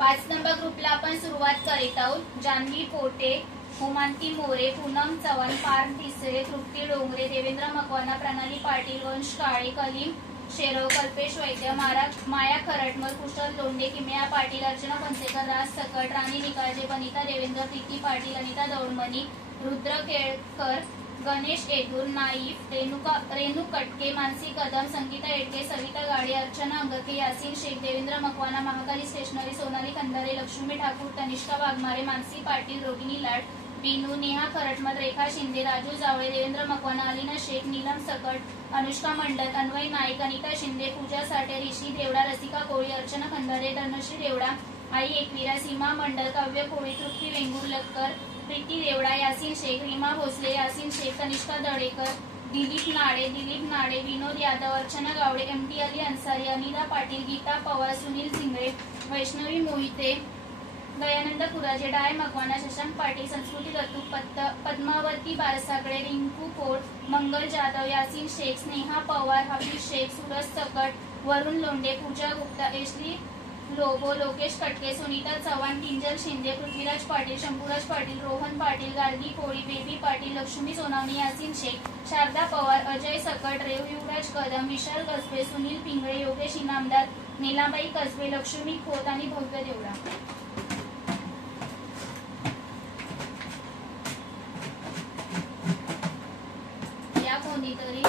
5 number ग्रुपला आपण सुरुवात करीत आहोत। जानवी पोटे, हुमांती मोरे, पूनम चव्हाण, पार्थ तिसरे, तृप्ती डोंगरे, देवेंद्र मकवाना, प्रणाली पाटील, वंश काळे, कलीम शेरव, कल्पेश वैद्य, माया खरटमल, कुशल लोंढे, किमया पाटील, अर्चना फणसेकर, राज सकट, राणी निकाळजे, बनिता देवेंद्र, प्रीती पाटील, अनिता दौडमणी, रुद्र केळकर, गणेश येदूर, नाईफ, रेणू कटके, मानसी कदम, संगीता एडके, सविता गाडे, अर्चना अंगके, यासीन शेख, देवेंद्र मकवाना, महाकाली स्टेशनरी, सोनाली खंदारे, लक्ष्मी ठाकूर, तनिष्का वाघमारे, मानसी पाटील, रोहिणी लाड, बीनू, नेहा खरटमल, रेखा शिंदे, राजू जावळे, देवेंद्र मकवाना, अलिना शेख, नीलम सकट, अनुष्का मंडल, अन्वय नाईक, अनिता शिंदे, पूजा साठे, ऋषी देवडा, रसिका कोळी, अर्चना खंदारे, धनश्री देवडा, आई एकवीरा, सीमा मंडल, काव्य कोळी, तृप्ती वेंगुर्लकर, प्रीती देवडा, यासीन शेख, रीमा भोसले, यासीन शेख, कनिष्का दडेकर, दिलीप नाडे, विनोद यादव, अर्चना गावडे, एमटी अली अन्सारी, अनिला पाटील, गीता पवार, सुनील झिंगरे, वैष्णवी मोहिते, दयानंद पुराजे, डाय मकवाना, शशांक पाटील, संस्कृती दत्तू, पद्मावती बारसाकडे, रिंकू कोट, मंगल जाधव, यासीन शेख, स्नेहा पवार, हाफिज शेख, सूरज सकट, वरुण लोंढे, पूजा गुप्ता, एशली लोबो, लोकेश कटके, सुनीता चव्हाण, किंजल शिंदे, पृथ्वीराज पाटील, शंभूराज पाटील, रोहन पाटील, गार्गी कोळी, बेबी पाटील, लक्ष्मी सोनावणी, यासीन शेख, शारदा पवार, अजय सकट, रेव युवराज कदम, विशाल कसबे, सुनील पिंगळे, योगेश इनामदार, नीलाबाई कसबे, लक्ष्मी खोत आणि भव्य देवडा। या कोणीतरी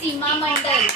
सीमा मंडल।